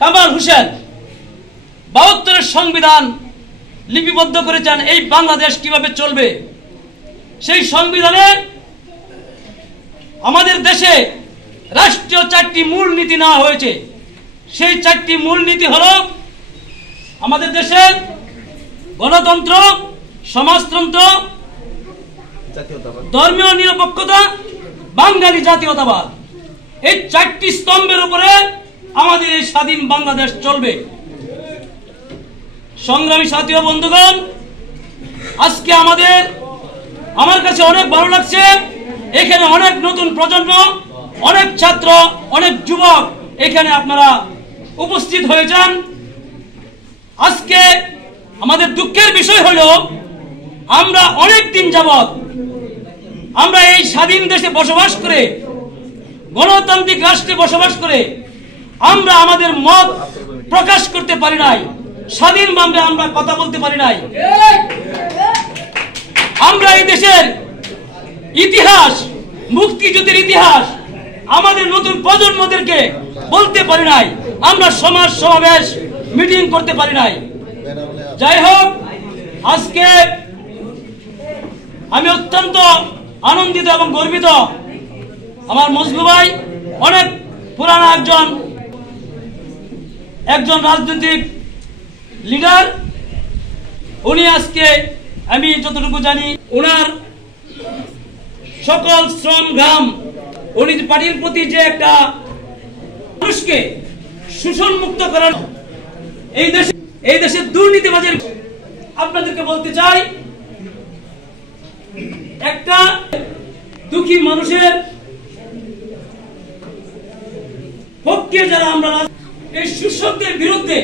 কামাল হোসেন ৭২-এর সংবিধান লিপিবদ্ধ করেছেন এই বাংলাদেশ কিভাবে চলবে। সেই সংবিধানে আমাদের দেশে রাষ্ট্রীয় ৪টি মূল নীতি নেওয়া হয়েছে। সেই ৪টি মূল নীতি হলো আমাদের দেশে গণতন্ত্র, সমাজতন্ত্র, ধর্মীয় নিরপেক্ষতা, বাঙালি জাতীয়তাবাদ। এই ৪টি স্তম্ভের উপরে আমাদের এই স্বাধীন বাংলাদেশ চলবে। সংগ্রামী সাথী ও বন্ধুগণ, আজকে আমার কাছে অনেক ভালো লাগছে, এখানে অনেক নতুন প্রজন্ম, অনেক ছাত্র, অনেক যুবক এখানে আপনারা উপস্থিত হয়েছেন। আজকে আমাদের দুঃখের বিষয় হলো আমরা অনেক দিন যাবৎ আমরা এই স্বাধীন দেশে বসবাস করে, গণতান্ত্রিক রাষ্ট্রে বসবাস করে আমরা আমাদের মত প্রকাশ করতে পারি নাই, স্বাধীনভাবে আমরা কথা বলতে পারি নাই। আমরা এই দেশের ইতিহাস, মুক্তিযুদ্ধের ইতিহাস আমাদের নতুন প্রজন্মদেরকে বলতে পারি নাই, আমরা সমাজ সমাবেশ মিটিং করতে পারি নাই। যাই হোক, আজকে আমি অত্যন্ত আনন্দিত এবং গর্বিত। আমার মজনু ভাই অনেক পুরানা একজন রাজনৈতিক লিডার। উনি আজকে, আমি যতটুকু জানি, ওনার সকল শ্রম ঘাম, উনি পার্টির প্রতি যে একটা মানুষকে শোষণ মুক্ত করানো, এই দেশে দুর্নীতিবাজের, আপনাদেরকে বলতে চাই, একটা দুঃখী মানুষের পক্ষে যারা আমরা এই শোষকদের বিরুদ্ধে